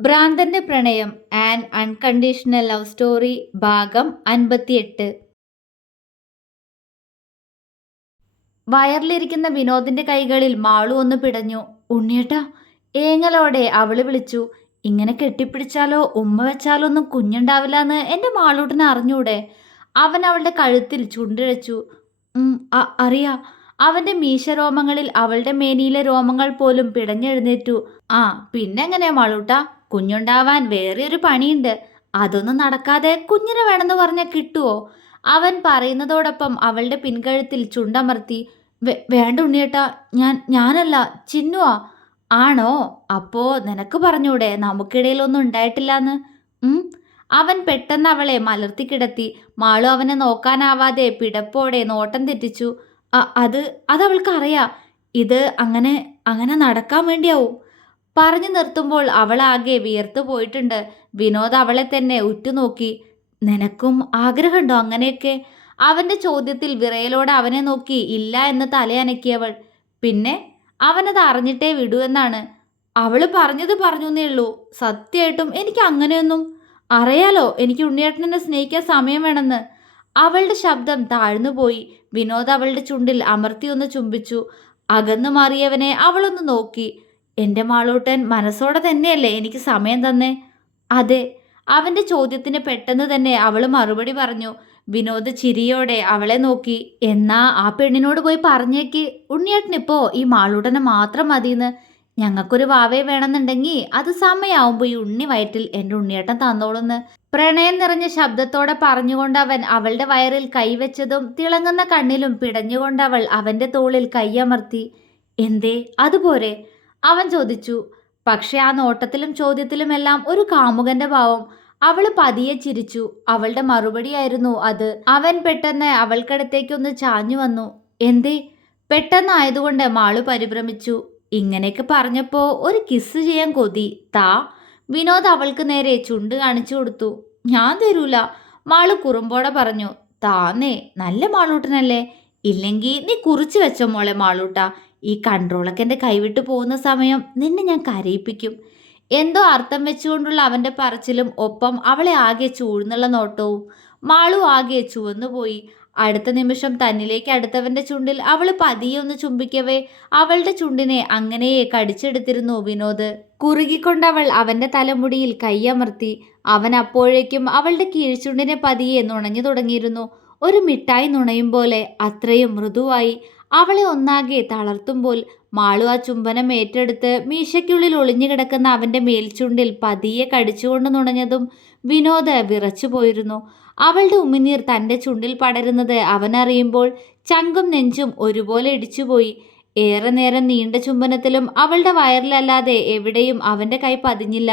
ഭ്രാന്തന്റെ പ്രണയം and unconditional love story ഭാഗം അൻപത്തിയെട്ട്. വയറിലിരിക്കുന്ന വിനോദിന്റെ കൈകളിൽ മാളു ഒന്ന് പിടഞ്ഞു. ഉണ്ണിയേട്ടാ ഏങ്ങലോടെ അവൾ വിളിച്ചു. ഇങ്ങനെ കെട്ടിപ്പിടിച്ചാലോ ഉമ്മ വെച്ചാലോ ഒന്നും കുഞ്ഞുണ്ടാവില്ലെന്ന് എന്റെ മാളൂട്ടിന് അറിഞ്ഞൂടെ? അവൻ അവളുടെ കഴുത്തിൽ ചുണ്ടിഴച്ചു. അറിയാ. അവന്റെ മീശരോമങ്ങളിൽ അവളുടെ മേനിയിലെ രോമങ്ങൾ പോലും പിടഞ്ഞെഴുന്നേറ്റു. ആ പിന്നെങ്ങനെയാ മാളൂട്ടാ? കുഞ്ഞുണ്ടാവാൻ വേറെ ഒരു പണിയുണ്ട്. അതൊന്നും നടക്കാതെ കുഞ്ഞിനെ വേണമെന്ന് പറഞ്ഞാൽ കിട്ടുവോ? അവൻ പറയുന്നതോടൊപ്പം അവളുടെ പിൻകഴുത്തിൽ ചുണ്ടമർത്തി വേണ്ട ഉണ്ണിയേട്ടാ ഞാൻ ഞാനല്ല ചിന്നുവാ. ആണോ? അപ്പോ നിനക്ക് പറഞ്ഞൂടെ നമുക്കിടയിലൊന്നും ഉണ്ടായിട്ടില്ലാന്ന്? അവൻ പെട്ടെന്ന് അവളെ മലർത്തി കിടത്തി മാളു അവനെ നോക്കാനാവാതെ പിടപ്പോടെ നോട്ടം തെറ്റിച്ചു. "അ- അത് അതവൾക്ക് അറിയാം ഇത് അങ്ങനെ അങ്ങനെ നടക്കാൻ വേണ്ടിയാവും. പറഞ്ഞു നിർത്തുമ്പോൾ അവളാകെ വിയർത്തു പോയിട്ടുണ്ട്. വിനോദ് അവളെ തന്നെ ഉറ്റുനോക്കി നിനക്കും ആഗ്രഹമുണ്ടോ അങ്ങനെയൊക്കെ? അവന്റെ ചോദ്യത്തിൽ വിറയലോടെ അവനെ നോക്കി ഇല്ല എന്ന് തലയനക്കിയവൾ. പിന്നെ? അവനത് അറിഞ്ഞിട്ടേ വിടൂ എന്നാണ്. അവൾ പറഞ്ഞത് പറഞ്ഞു എന്നേ ഉള്ളൂ. സത്യമായിട്ടും എനിക്ക് അങ്ങനെയൊന്നും അറിയാലോ? എനിക്ക് ഉണ്ണിയേട്ടനെ സ്നേഹിക്കാൻ സമയം വേണമെന്ന്. അവളുടെ ശബ്ദം താഴ്ന്നുപോയി വിനോദ് അവളുടെ ചുണ്ടിൽ അമർത്തിയൊന്ന് ചുംബിച്ചു. അകന്നു മാറിയവനെ അവളൊന്ന് നോക്കി. എന്റെ മാളൂട്ടൻ മനസ്സോടെ തന്നെയല്ലേ എനിക്ക് സമയം തന്നെ? അതെ അവന്റെ ചോദ്യത്തിന് പെട്ടെന്ന് തന്നെ അവൾ മറുപടി പറഞ്ഞു വിനോദ് ചിരിയോടെ അവളെ നോക്കി. എന്നാ ആ പെണ്ണിനോട് പോയി പറഞ്ഞേക്ക്. ഉണ്ണിയേട്ടനിപ്പോ ഈ മാളൂട്ടനെ മാത്രം മതിയെന്ന് ഞങ്ങൾക്കൊരു വാവേ വേണമെന്നുണ്ടെങ്കിൽ അത് സമയമാവുമ്പോൾ ഈ ഉണ്ണി വയറ്റിൽ എന്റെ ഉണ്ണിയേട്ടൻ തന്നോളുന്ന്. പ്രണയം നിറഞ്ഞ ശബ്ദത്തോടെ പറഞ്ഞുകൊണ്ട് അവൻ അവളുടെ വയറിൽ കൈവച്ചതും തിളങ്ങുന്ന കണ്ണിലും പിടഞ്ഞുകൊണ്ട് അവൾ അവന്റെ തോളിൽ കൈയമർത്തി എന്തേ അതുപോരെ അവൻ ചോദിച്ചു പക്ഷെ ആ നോട്ടത്തിലും ചോദ്യത്തിലുമെല്ലാം ഒരു കാമുകന്റെ ഭാവം അവൾ പതിയെ ചിരിച്ചു അവളുടെ മറുപടിയായിരുന്നു അത്. അവൻ പെട്ടെന്ന് അവൾക്കടുത്തേക്കൊന്ന് ചാഞ്ഞു വന്നു എന്തേ? പെട്ടെന്നായതുകൊണ്ട് മാളു പരിഭ്രമിച്ചു. ഇങ്ങനെയൊക്കെ പറഞ്ഞപ്പോ ഒരു കിസ് ചെയ്യാൻ കൊതി. താ. വിനോദ് അവൾക്ക് നേരെ ചുണ്ട് കാണിച്ചു കൊടുത്തു ഞാൻ തരൂല. മാൾ കുറുമ്പോടെ പറഞ്ഞു താന്നേ നല്ല മാളൂട്ടനല്ലേ? ഇല്ലെങ്കിൽ നീ കുറിച്ചു വെച്ച മോളെ മാളൂട്ട. ഈ കൺട്രോളൊക്കെ എന്റെ കൈവിട്ട് പോകുന്ന സമയം നിന്നെ ഞാൻ കരയിപ്പിക്കും. എന്തോ അർത്ഥം വെച്ചുകൊണ്ടുള്ള അവന്റെ പറച്ചിലും ഒപ്പം അവളെ ആകെ ചൂഴ്ന്നുള്ള നോട്ടവും മാളു ആകെ ചുവന്നുപോയി അടുത്ത നിമിഷം തന്നിലേക്ക് അടുത്തവന്റെ ചുണ്ടിൽ അവൾ പതിയെ ഒന്ന് ചുംബിക്കവേ അവളുടെ ചുണ്ടിനെ അങ്ങനെയെ കടിച്ചെടുത്തിരുന്നു വിനോദ്. കുറുകിക്കൊണ്ടവൾ അവന്റെ തലമുടിയിൽ കൈയമർത്തി അവൻ അപ്പോഴേക്കും അവളുടെ കീഴ്ചുണ്ടിനെ പതിയെ നുണഞ്ഞു തുടങ്ങിയിരുന്നു. ഒരു മിഠായി നുണയും പോലെ അത്രയും മൃദുവായി അവളെ ഒന്നാകെ തളർത്തുമ്പോൾ മാളു ആ ചുംബനം ഏറ്റെടുത്ത് മീശയ്ക്കുള്ളിൽ ഒളിഞ്ഞുകിടക്കുന്ന അവന്റെ മേൽച്ചുണ്ടിൽ പതിയെ കടിച്ചുകൊണ്ട് നുണഞ്ഞതും വിനോദ വിറച്ചു പോയിരുന്നു. അവളുടെ ഉമിനീർ തന്റെ ചുണ്ടിൽ പടരുന്നത് അവനറിയുമ്പോൾ ചങ്കും നെഞ്ചും ഒരുപോലെ ഇടിച്ചുപോയി. ഏറെ നേരം നീണ്ട ചുംബനത്തിലും അവളുടെ വയറിലല്ലാതെ എവിടെയും അവന്റെ കൈ പതിഞ്ഞില്ല.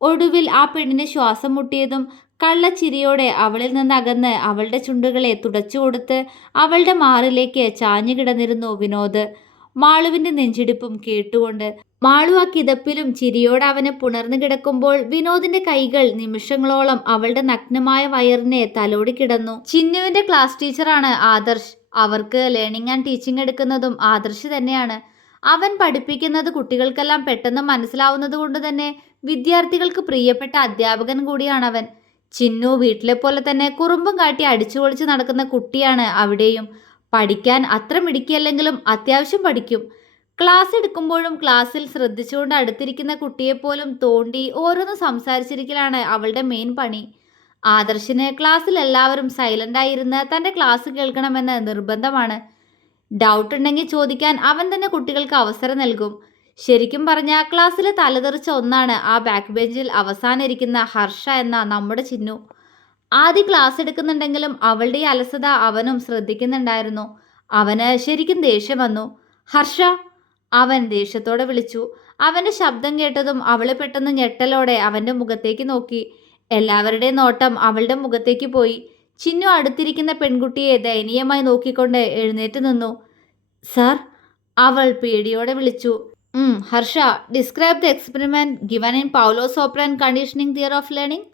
ഒടുവിൽ ആ പെണ്ണിന് ശ്വാസം മുട്ടിയതും കള്ളച്ചിരിയോടെ അവളിൽ നിന്ന് അകന്ന് അവളുടെ ചുണ്ടുകളെ തുടച്ചു കൊടുത്ത് അവളുടെ മാറിലേക്ക് ചാഞ്ഞു കിടന്നിരുന്നു വിനോദ്. മാളുവിന്റെ നെഞ്ചിടിപ്പും കേട്ടുകൊണ്ട് മാളു ആ കിതപ്പിലും ചിരിയോടെ അവനെ പുണർന്നു കിടക്കുമ്പോൾ വിനോദിന്റെ കൈകൾ നിമിഷങ്ങളോളം അവളുടെ നഗ്നമായ വയറിനെ തലോടി കിടന്നു. ചിന്നുവിന്റെ ക്ലാസ് ടീച്ചറാണ് ആദർശ്. അവർക്ക് ലേണിംഗ് ആൻഡ് ടീച്ചിങ് എടുക്കുന്നതും ആദർശ് തന്നെയാണ്. അവൻ പഠിപ്പിക്കുന്നത് കുട്ടികൾക്കെല്ലാം പെട്ടെന്ന് മനസ്സിലാവുന്നത് കൊണ്ട് തന്നെ വിദ്യാർത്ഥികൾക്ക് പ്രിയപ്പെട്ട അധ്യാപകൻ കൂടിയാണ് അവൻ. ചിന്നു വീട്ടിലെ പോലെ തന്നെ കുറുമ്പും കാട്ടി അടിച്ചു പൊളിച്ച് നടക്കുന്ന കുട്ടിയാണ് അവിടെയും. പഠിക്കാൻ അത്ര മിടുക്കിയല്ലെങ്കിലും അത്യാവശ്യം പഠിക്കും. ക്ലാസ് എടുക്കുമ്പോഴും ക്ലാസ്സിൽ ശ്രദ്ധിച്ചുകൊണ്ട് അടുത്തിരിക്കുന്ന കുട്ടിയെപ്പോലും തോണ്ടി ഓരോന്ന് സംസാരിച്ചിരിക്കലാണ് അവളുടെ മെയിൻ പണി. ആദർശിന് ക്ലാസ്സിൽ എല്ലാവരും സൈലന്റായിരുന്ന് തന്റെ ക്ലാസ് കേൾക്കണമെന്ന് നിർബന്ധമാണ്. ഡൗട്ട് ഉണ്ടെങ്കിൽ ചോദിക്കാൻ അവൻ തന്നെ കുട്ടികൾക്ക് അവസരം നൽകും. ശരിക്കും പറഞ്ഞാൽ ക്ലാസ്സിൽ തലതെറിച്ച ഒന്നാണ് ആ ബാക്ക് ബെഞ്ചിൽ അവസാനം ഇരിക്കുന്ന ഹർഷ എന്ന നമ്മുടെ ചിന്നു. ആദ്യ ക്ലാസ് എടുക്കുന്നുണ്ടെങ്കിലും അവളുടെ ഈ അലസത അവനും ശ്രദ്ധിക്കുന്നുണ്ടായിരുന്നു. അവന് ശരിക്കും ദേഷ്യം വന്നു. ഹർഷ അവൻ ദേഷ്യത്തോടെ വിളിച്ചു. അവന്റെ ശബ്ദം കേട്ടതും അവൾ പെട്ടെന്ന് ഞെട്ടലോടെ അവന്റെ മുഖത്തേക്ക് നോക്കി. എല്ലാവരുടെയും നോട്ടം അവളുടെ മുഖത്തേക്ക് പോയി. ചിന്നു അടുത്തിരിക്കുന്ന പെൺകുട്ടിയെ ദയനീയമായി നോക്കിക്കൊണ്ട് എഴുന്നേറ്റ് നിന്നു. സാർ അവൾ പേടിയോടെ വിളിച്ചു. ഉം, Harsha describe the experiment given in Pavlov's operant conditioning theory of learning.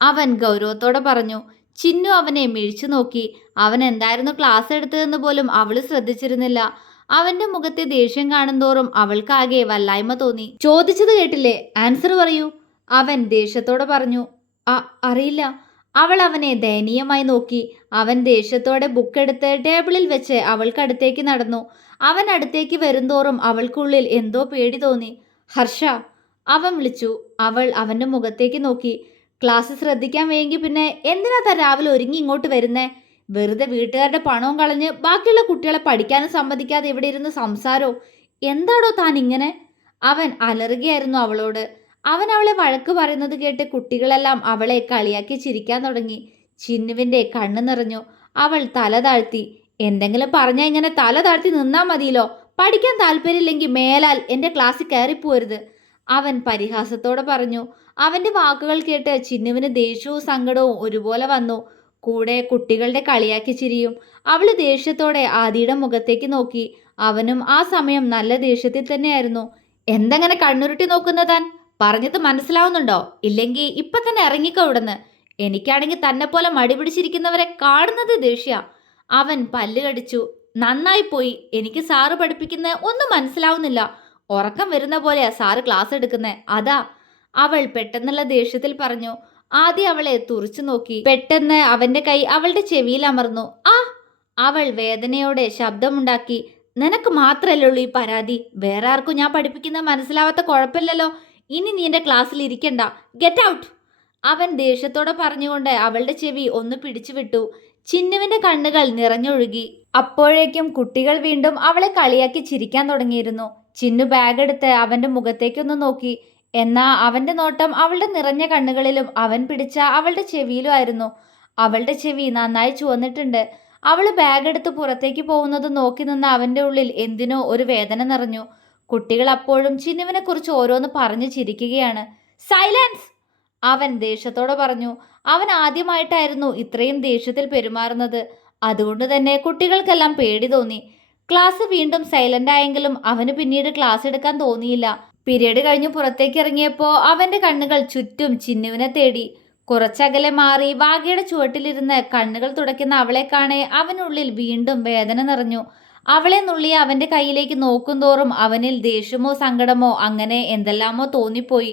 അവൻ ഗൗരവത്തോടെ പറഞ്ഞു ചിന്നു അവനെ മിഴിച്ചു നോക്കി. അവൻ എന്തായിരുന്നു ക്ലാസ് എടുത്തതെന്ന് പോലും അവൾ ശ്രദ്ധിച്ചിരുന്നില്ല. അവന്റെ മുഖത്തെ ദേഷ്യം കാണുന്തോറും അവൾക്കാകെ വല്ലായ്മ തോന്നി. ചോദിച്ചത് കേട്ടില്ലേ? ആൻസർ പറയൂ. അവൻ ദേഷ്യത്തോടെ പറഞ്ഞു ആ അറിയില്ല. അവൾ അവനെ ദയനീയമായി നോക്കി. അവൻ ദേഷ്യത്തോടെ ബുക്ക് എടുത്ത് ടേബിളിൽ വെച്ച് അവൾക്കടുത്തേക്ക് നടന്നു. അവൻ അടുത്തേക്ക് വരുന്തോറും അവൾക്കുള്ളിൽ എന്തോ പേടി തോന്നി. ഹർഷ അവൻ വിളിച്ചു. അവൾ അവന്റെ മുഖത്തേക്ക് നോക്കി. ക്ലാസ് ശ്രദ്ധിക്കാൻ വേണ്ടി പിന്നെ എന്തിനാ താൻ രാവിലെ ഒരുങ്ങി ഇങ്ങോട്ട് വരുന്നേ? വെറുതെ വീട്ടുകാരുടെ പണവും കളഞ്ഞ് ബാക്കിയുള്ള കുട്ടികളെ പഠിക്കാനും സമ്മതിക്കാതെ ഇവിടെ ഇരുന്ന് സംസാരോ? എന്താടോ താൻ ഇങ്ങനെ? അവൻ അലറുകയായിരുന്നു അവളോട്. അവൻ അവളെ വഴക്ക് പറയുന്നത് കേട്ട് കുട്ടികളെല്ലാം അവളെ കളിയാക്കി ചിരിക്കാൻ തുടങ്ങി. ചിന്നുവിന്റെ കണ്ണു നിറഞ്ഞു. അവൾ തല താഴ്ത്തി. എന്തെങ്കിലും പറഞ്ഞാൽ ഇങ്ങനെ തല താഴ്ത്തി നിന്നാൽ മതിയല്ലോ. പഠിക്കാൻ താല്പര്യമില്ലെങ്കിൽ മേലാൽ എന്റെ ക്ലാസ്സിൽ കയറിപ്പോരുത് അവൻ പരിഹാസത്തോടെ പറഞ്ഞു. അവന്റെ വാക്കുകൾ കേട്ട് ചിന്നുവിന് ദേഷ്യവും സങ്കടവും ഒരുപോലെ വന്നു. കൂടെ കുട്ടികളുടെ കളിയാക്കി ചിരിയും. അവൾ ദേഷ്യത്തോടെ ആദിയുടെ മുഖത്തേക്ക് നോക്കി. അവനും ആ സമയം നല്ല ദേഷ്യത്തിൽ തന്നെയായിരുന്നു. എന്തെങ്ങനെ കണ്ണുരുട്ടി നോക്കുന്ന താൻ? പറഞ്ഞത് മനസ്സിലാവുന്നുണ്ടോ? ഇല്ലെങ്കിൽ ഇപ്പം തന്നെ ഇറങ്ങിക്കോ ഇവിടുന്ന്. എനിക്കാണെങ്കിൽ തന്നെ പോലെ മടി പിടിച്ചിരിക്കുന്നവരെ കാണുന്നത് ദേഷ്യ. അവൻ പല്ല് കടിച്ചു. നന്നായി പോയി. എനിക്ക് സാറ് പഠിപ്പിക്കുന്ന ഒന്നും മനസ്സിലാവുന്നില്ല. ഉറക്കം വരുന്ന പോലെയാ സാറ് ക്ലാസ് എടുക്കുന്നത് അതാ. അവൾ പെട്ടെന്നുള്ള ദേഷ്യത്തിൽ പറഞ്ഞു. ആദ്യം അവളെ തുറച്ചു നോക്കി. പെട്ടെന്ന് അവന്റെ കൈ അവളുടെ ചെവിയിൽ അമർന്നു. ആ! അവൾ വേദനയോടെ ശബ്ദമുണ്ടാക്കി. നിനക്ക് മാത്രല്ലേ ഉള്ളൂ ഈ പരാതി. വേറെ ആർക്കും ഞാൻ പഠിപ്പിക്കുന്ന മനസ്സിലാവാത്ത കുഴപ്പമില്ലല്ലോ. ഇനി നീ എന്റെ ക്ലാസ്സിൽ ഇരിക്കണ്ട. Get out. അവൻ ദേഷ്യത്തോടെ പറഞ്ഞുകൊണ്ട് അവളുടെ ചെവി ഒന്ന് പിടിച്ചു വിട്ടു ചിന്നുവിന്റെ കണ്ണുകൾ നിറഞ്ഞൊഴുകി. അപ്പോഴേക്കും കുട്ടികൾ വീണ്ടും അവളെ കളിയാക്കി ചിരിക്കാൻ തുടങ്ങിയിരുന്നു. ചിന്നു ബാഗ് എടുത്ത് അവന്റെ മുഖത്തേക്കൊന്ന് നോക്കി. എന്നാ അവന്റെ നോട്ടം അവളുടെ നിറഞ്ഞ കണ്ണുകളിലും അവൻ പിടിച്ച അവളുടെ ചെവിയിലും ആയിരുന്നു. അവളുടെ ചെവി നന്നായി ചുവന്നിട്ടുണ്ട്. അവൾ ബാഗ് എടുത്ത് പുറത്തേക്ക് പോകുന്നത് നോക്കി നിന്ന അവന്റെ ഉള്ളിൽ എന്തിനോ ഒരു വേദന നിറഞ്ഞു. കുട്ടികൾ അപ്പോഴും ചിന്നുവിനെ കുറിച്ച് ഓരോന്ന് പറഞ്ഞു ചിരിക്കുകയാണ്. സൈലൻസ്! അവൻ ദേഷ്യത്തോടെ പറഞ്ഞു. അവൻ ആദ്യമായിട്ടായിരുന്നു ഇത്രയും ദേഷ്യത്തിൽ പെരുമാറുന്നത്. അതുകൊണ്ട് തന്നെ കുട്ടികൾക്കെല്ലാം പേടി തോന്നി. ക്ലാസ് വീണ്ടും സൈലന്റ് ആയെങ്കിലും അവന് പിന്നീട് ക്ലാസ് എടുക്കാൻ തോന്നിയില്ല. പിരീഡ് കഴിഞ്ഞ് പുറത്തേക്ക് ഇറങ്ങിയപ്പോൾ അവന്റെ കണ്ണുകൾ ചുറ്റും ചിന്നുവിനെ തേടി. കുറച്ചകലെ മാറി വാഗയുടെ ചുവട്ടിലിരുന്ന് കണ്ണുകൾ തുടയ്ക്കുന്ന അവളെ കാണെ അവനുള്ളിൽ വീണ്ടും വേദന നിറഞ്ഞു. അവളെ നുള്ളി അവന്റെ കയ്യിലേക്ക് നോക്കും തോറും അവനിൽ ദേഷ്യമോ സങ്കടമോ അങ്ങനെ എന്തെല്ലാമോ തോന്നിപ്പോയി.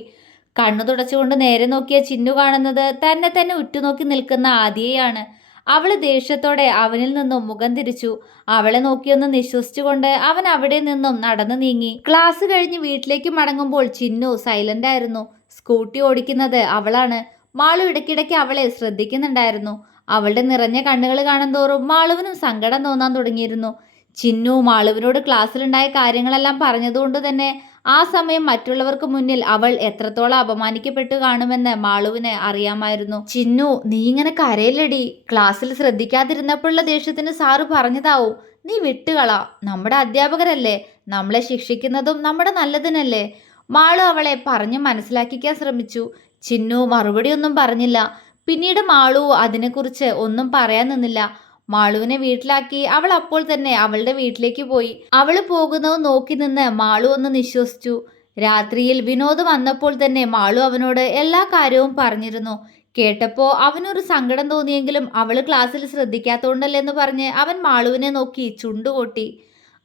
കണ്ണു തുടച്ചുകൊണ്ട് നേരെ നോക്കിയ ചിന്നു കാണുന്നത് തന്നെ തന്നെ ഉറ്റുനോക്കി നിൽക്കുന്ന ആദിയെയാണ്. അവൾ ദേഷ്യത്തോടെ അവനിൽ നിന്നും മുഖം തിരിച്ചു. അവളെ നോക്കിയൊന്ന് നിശ്വസിച്ചുകൊണ്ട് അവൻ അവിടെ നിന്നും നടന്നു നീങ്ങി. ക്ലാസ് കഴിഞ്ഞ് വീട്ടിലേക്ക് മടങ്ങുമ്പോൾ ചിന്നു സൈലന്റ് ആയിരുന്നു. സ്കൂട്ടി ഓടിക്കുന്നത് അവളാണ്. മാളു ഇടയ്ക്കിടയ്ക്ക് അവളെ ശ്രദ്ധിക്കുന്നുണ്ടായിരുന്നു. അവളുടെ നിറഞ്ഞ കണ്ണുകൾ കാണുന്തോറും മാളുവിനും സങ്കടം തോന്നാൻ തുടങ്ങിയിരുന്നു. ചിന്നു മാളുവിനോട് ക്ലാസ്സിലുണ്ടായ കാര്യങ്ങളെല്ലാം പറഞ്ഞതുകൊണ്ട് തന്നെ ആ സമയം മറ്റുള്ളവർക്ക് മുന്നിൽ അവൾ എത്രത്തോളം അപമാനിക്കപ്പെട്ടു കാണുമെന്ന് മാളുവിന് അറിയാമായിരുന്നു. ചിന്നു നീ ഇങ്ങനെ കരയില്ലടി. ക്ലാസ്സിൽ ശ്രദ്ധിക്കാതിരുന്നപ്പോഴുള്ള ദേഷ്യത്തിന് സാറ് പറഞ്ഞതാവും. നീ വിട്ടുകള. നമ്മുടെ അധ്യാപകരല്ലേ. നമ്മളെ ശിക്ഷിക്കുന്നതും നമ്മുടെ നല്ലതിനല്ലേ. മാളു അവളെ പറഞ്ഞു മനസ്സിലാക്കിക്കാൻ ശ്രമിച്ചു. ചിന്നു മറുപടിയൊന്നും പറഞ്ഞില്ല. പിന്നീട് മാളു അതിനെക്കുറിച്ച് ഒന്നും പറയാൻ നിന്നില്ല. മാളുവിനെ വീട്ടിലാക്കി അവൾ അപ്പോൾ തന്നെ അവളുടെ വീട്ടിലേക്ക് പോയി. അവൾ പോകുന്നത് നോക്കി നിന്ന് മാളു ഒന്ന് നിശ്വസിച്ചു. രാത്രിയിൽ വിനോദ് വന്നപ്പോൾ തന്നെ മാളു അവനോട് എല്ലാ കാര്യവും പറഞ്ഞിരുന്നു. കേട്ടപ്പോൾ അവനൊരു സങ്കടം തോന്നിയെങ്കിലും അവൾ ക്ലാസ്സിൽ ശ്രദ്ധിക്കാത്തോണ്ടല്ലെന്ന് പറഞ്ഞ് അവൻ മാളുവിനെ നോക്കി ചുണ്ടുകൊട്ടി.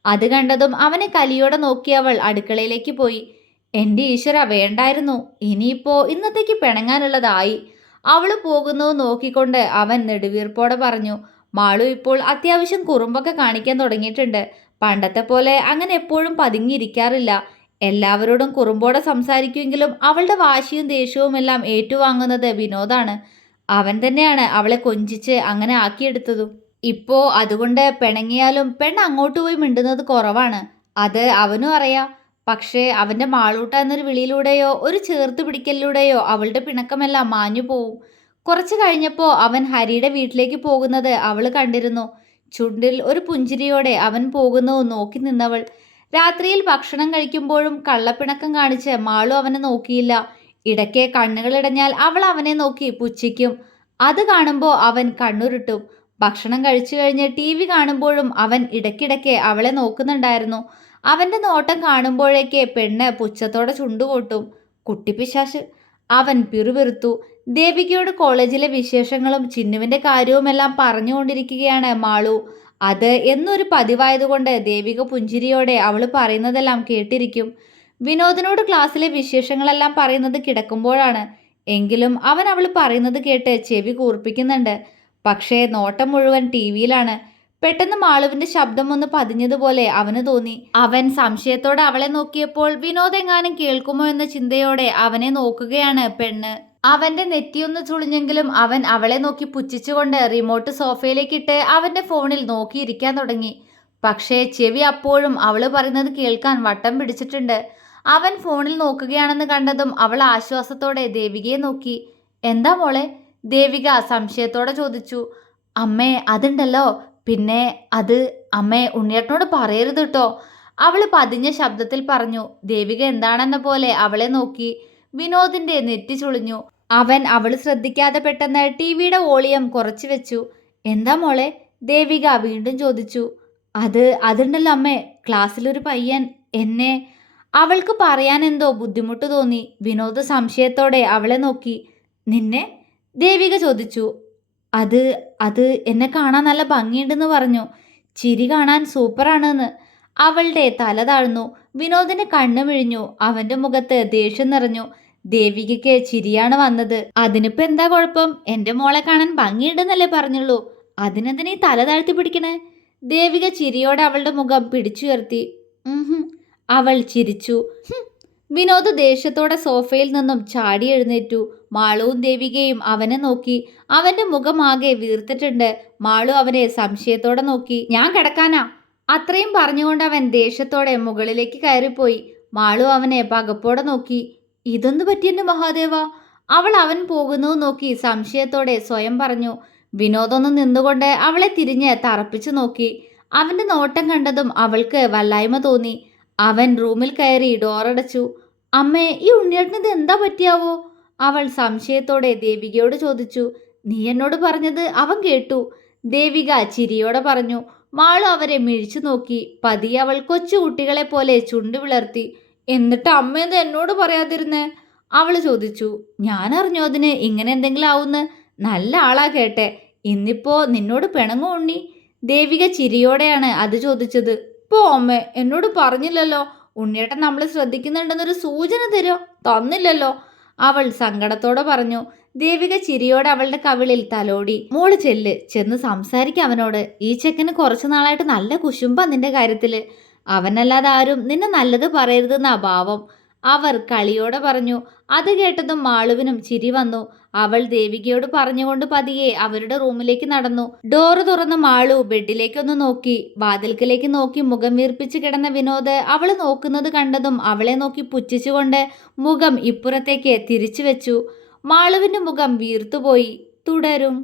അത് കണ്ടതും അവനെ കലിയോടെ നോക്കി അവൾ അടുക്കളയിലേക്ക് പോയി. എന്റെ ഈശ്വര വേണ്ടായിരുന്നു. ഇനിയിപ്പോ ഇന്നത്തേക്ക് പിണങ്ങാനുള്ളതായി. അവൾ പോകുന്നു നോക്കിക്കൊണ്ട് അവൻ നെടുവീർപ്പോടെ പറഞ്ഞു. മാളു ഇപ്പോൾ അത്യാവശ്യം കുറുമ്പൊക്കെ കാണിക്കാൻ തുടങ്ങിയിട്ടുണ്ട്. പണ്ടത്തെ പോലെ അങ്ങനെ എപ്പോഴും പതുങ്ങിയിരിക്കാറില്ല. എല്ലാവരോടും കുറുമ്പോടെ സംസാരിക്കുമെങ്കിലും അവളുടെ വാശിയും ദേഷ്യവും എല്ലാം ഏറ്റുവാങ്ങുന്നത് വിനോദാണ്. അവൻ തന്നെയാണ് അവളെ കൊഞ്ചിച്ച് അങ്ങനെ ആക്കിയെടുത്തതും. ഇപ്പോ അതുകൊണ്ട് പിണങ്ങിയാലും പെണ്ണ് അങ്ങോട്ട് പോയി മിണ്ടുന്നത് കുറവാണ്. അത് അവനും അറിയാം. പക്ഷേ അവന്റെ മാളൂട്ട എന്നൊരു വിളിയിലൂടെയോ ഒരു ചേർത്ത് പിടിക്കലിലൂടെയോ അവളുടെ പിണക്കമെല്ലാം മാഞ്ഞു പോവും കുറച്ച് കഴിഞ്ഞപ്പോൾ അവൻ ഹരിയുടെ വീട്ടിലേക്ക് പോകുന്നത് അവൾ കണ്ടിരുന്നു. ചുണ്ടിൽ ഒരു പുഞ്ചിരിയോടെ അവൻ പോകുന്നു നോക്കി നിന്നവൾ. രാത്രിയിൽ ഭക്ഷണം കഴിക്കുമ്പോഴും കള്ളപ്പിണക്കം കാണിച്ച് മാളു അവനെ നോക്കിയില്ല. ഇടയ്ക്ക് കണ്ണുകളിടഞ്ഞാൽ അവൾ അവനെ നോക്കി പുച്ഛിക്കും. അത് കാണുമ്പോൾ അവൻ കണ്ണുരുട്ടും. ഭക്ഷണം കഴിച്ചു കഴിഞ്ഞ് ടി വി കാണുമ്പോഴും അവൻ ഇടയ്ക്കിടയ്ക്ക് അവളെ നോക്കുന്നുണ്ടായിരുന്നു. അവന്റെ നോട്ടം കാണുമ്പോഴേക്ക് പെണ്ണ് പുച്ഛത്തോടെ ചുണ്ടുകൊട്ടും. കുട്ടിപ്പിശാശ് അവൻ പിറുപിറുത്തു. ദേവികയോട് കോളേജിലെ വിശേഷങ്ങളും ചിന്നുവിന്റെ കാര്യവുമെല്ലാം പറഞ്ഞുകൊണ്ടിരിക്കുകയാണ് മാളു. അത് എന്നൊരു പതിവായതുകൊണ്ട് ദേവിക പുഞ്ചിരിയോടെ അവൾ പറയുന്നതെല്ലാം കേട്ടിരിക്കും. വിനോദിനോട് ക്ലാസ്സിലെ വിശേഷങ്ങളെല്ലാം പറയുന്നത് കിടക്കുമ്പോഴാണ്. എങ്കിലും അവൻ അവൾ പറയുന്നത് കേട്ട് ചെവി കൂർപ്പിക്കുന്നുണ്ട്. പക്ഷേ നോട്ടം മുഴുവൻ ടി വിയിലാണ്. പെട്ടെന്ന് മാളുവിന്റെ ശബ്ദം ഒന്ന് പതിഞ്ഞതുപോലെ അവന് തോന്നി. അവൻ സംശയത്തോടെ അവളെ നോക്കിയപ്പോൾ വിനോദ് എങ്ങാനും കേൾക്കുമോ എന്ന ചിന്തയോടെ അവനെ നോക്കുകയാണ് പെണ്ണ്. അവന്റെ നെറ്റിയൊന്ന് ചുളിഞ്ഞെങ്കിലും അവൻ അവളെ നോക്കി പുച്ഛിച്ചുകൊണ്ട് റിമോട്ട് സോഫയിലേക്കിട്ട് അവന്റെ ഫോണിൽ നോക്കിയിരിക്കാൻ തുടങ്ങി. പക്ഷേ ചെവി അപ്പോഴും അവൾ പറയുന്നത് കേൾക്കാൻ വട്ടം പിടിച്ചിട്ടുണ്ട്. അവൻ ഫോണിൽ നോക്കുകയാണെന്ന് കണ്ടതും അവൾ ആശ്വാസത്തോടെ ദേവികയെ നോക്കി. എന്താ മോളെ? ദേവിക സംശയത്തോടെ ചോദിച്ചു. അമ്മേ അതുണ്ടല്ലോ. പിന്നെ അത് അമ്മേ ഉണ്ണിയേട്ടനോട് പറയരുത് കേട്ടോ അവൾ പതിഞ്ഞ ശബ്ദത്തിൽ പറഞ്ഞു ദേവിക എന്താണെന്ന പോലെ അവളെ നോക്കി. വിനോദിന്റെ നെറ്റി ചുളിഞ്ഞു. അവൻ അവൾ ശ്രദ്ധിക്കാതെ പെട്ടെന്ന് ടി വിയുടെ വോളിയം കുറച്ചു വെച്ചു. എന്താ മോളെ? ദേവിക വീണ്ടും ചോദിച്ചു. അത് അതുണ്ടല്ലോ അമ്മേ ക്ലാസ്സിലൊരു പയ്യൻ എന്നെ അവൾക്ക് പറയാൻ എന്തോ ബുദ്ധിമുട്ട് തോന്നി. വിനോദ സംശയത്തോടെ അവളെ നോക്കി. നിന്നെ? ദേവിക ചോദിച്ചു. അത് അത് എന്നെ കാണാൻ നല്ല ഭംഗിയുണ്ടെന്ന് പറഞ്ഞു. ചിരി കാണാൻ സൂപ്പറാണെന്ന്. അവളുടെ തല താഴ്ന്നു. വിനോദിന് കണ്ണു മിഴിഞ്ഞു. അവന്റെ മുഖത്ത് ദേഷ്യം നിറഞ്ഞു. ദേവികയ്ക്ക് ചിരിയാണ് വന്നത്. അതിനിപ്പോ എന്താ കുഴപ്പം? എന്റെ മോളെ കാണാൻ ഭംഗിയുണ്ടെന്നല്ലേ പറഞ്ഞുള്ളൂ. അതിനെന്തിനീ തല താഴ്ത്തി പിടിക്കണേ? ദേവിക ചിരിയോടെ അവളുടെ മുഖം പിടിച്ചുയർത്തി. അവൾ ചിരിച്ചു. വിനോദ് ദേഷ്യത്തോടെ സോഫയിൽ നിന്നും ചാടി എഴുന്നേറ്റു. മാളുവും ദേവികയും അവനെ നോക്കി. അവന്റെ മുഖമാകെ വീർത്തിട്ടുണ്ട്. മാളു അവനെ സംശയത്തോടെ നോക്കി. ഞാൻ കിടക്കാനാ. അത്രയും പറഞ്ഞുകൊണ്ട് അവൻ ദേഷ്യത്തോടെ മുകളിലേക്ക് കയറിപ്പോയി. മാളു അവനെ പകപ്പോടെ നോക്കി. ഇതൊന്നു പറ്റിയെന്റെ മഹാദേവ? അവൾ അവൻ പോകുന്നു നോക്കി സംശയത്തോടെ സ്വയം പറഞ്ഞു. വിനോദൊന്ന് നിന്നുകൊണ്ട് അവളെ തിരിഞ്ഞ് തറപ്പിച്ചു നോക്കി. അവന്റെ നോട്ടം കണ്ടതും അവൾക്ക് വല്ലായ്മ തോന്നി. അവൻ റൂമിൽ കയറി ഡോറടച്ചു അമ്മേ ഈ ഉണ്ണിയേട്ടന് ഇത് എന്താ പറ്റിയാവോ? അവൾ സംശയത്തോടെ ദേവികയോട് ചോദിച്ചു. നീ എന്നോട് പറഞ്ഞത് അവൻ കേട്ടു. ദേവിക ചിരിയോടെ പറഞ്ഞു. മാളു അവരെ മിഴിച്ചു നോക്കി. പതി അവൾ കൊച്ചു കുട്ടികളെ പോലെ ചുണ്ടു വിളർത്തി. എന്നിട്ട് അമ്മയെന്ന് എന്നോട് പറയാതിരുന്നേ? അവൾ ചോദിച്ചു. ഞാൻ അറിഞ്ഞു അതിന് ഇങ്ങനെ എന്തെങ്കിലും ആവുന്ന്. നല്ല ആളാ കേട്ടെ. ഇന്നിപ്പോ നിന്നോട് പിണങ്ങു ഉണ്ണി. ദേവിക ചിരിയോടെയാണ് അത് ചോദിച്ചത്. പോ അമ്മ എന്നോട് പറഞ്ഞില്ലല്ലോ. ഉണ്ണിയേട്ടൻ നമ്മൾ ശ്രദ്ധിക്കുന്നുണ്ടെന്നൊരു സൂചന തരോ? തന്നില്ലല്ലോ. അവൾ സങ്കടത്തോടെ പറഞ്ഞു ദേവിക ചിരിയോടെ അവളുടെ കവിളിൽ തലോടി. മോൾ ചെല്ല് ചെന്ന് സംസാരിക്ക അവനോട്. ഈ ചെക്കന് കുറച്ചു നാളായിട്ട് നല്ല കുശുമ്പ നിന്റെ കാര്യത്തിൽ. അവനല്ലാതെ ആരും നിന്നെ നല്ലത് പറയരുതെന്ന ഭാവം. അവർ കളിയോടെ പറഞ്ഞു അത് കേട്ടതും മാളുവിനും ചിരി വന്നു. അവൾ ദേവികയോട് പറഞ്ഞുകൊണ്ട് പതിയെ അവരുടെ റൂമിലേക്ക് നടന്നു. ഡോറ് തുറന്ന് മാളു ബെഡിലേക്കൊന്ന് നോക്കി. വാതിൽക്കലേക്ക് നോക്കി മുഖം വീർപ്പിച്ച് കിടന്ന വിനോദ് അവൾ നോക്കുന്നത് കണ്ടതും അവളെ നോക്കി പുച്ഛിച്ചുകൊണ്ട് മുഖം ഇപ്പുറത്തേക്ക് തിരിച്ചു വെച്ചു. മാളുവിന്റെ മുഖം വീർത്തുപോയി. തുടരും.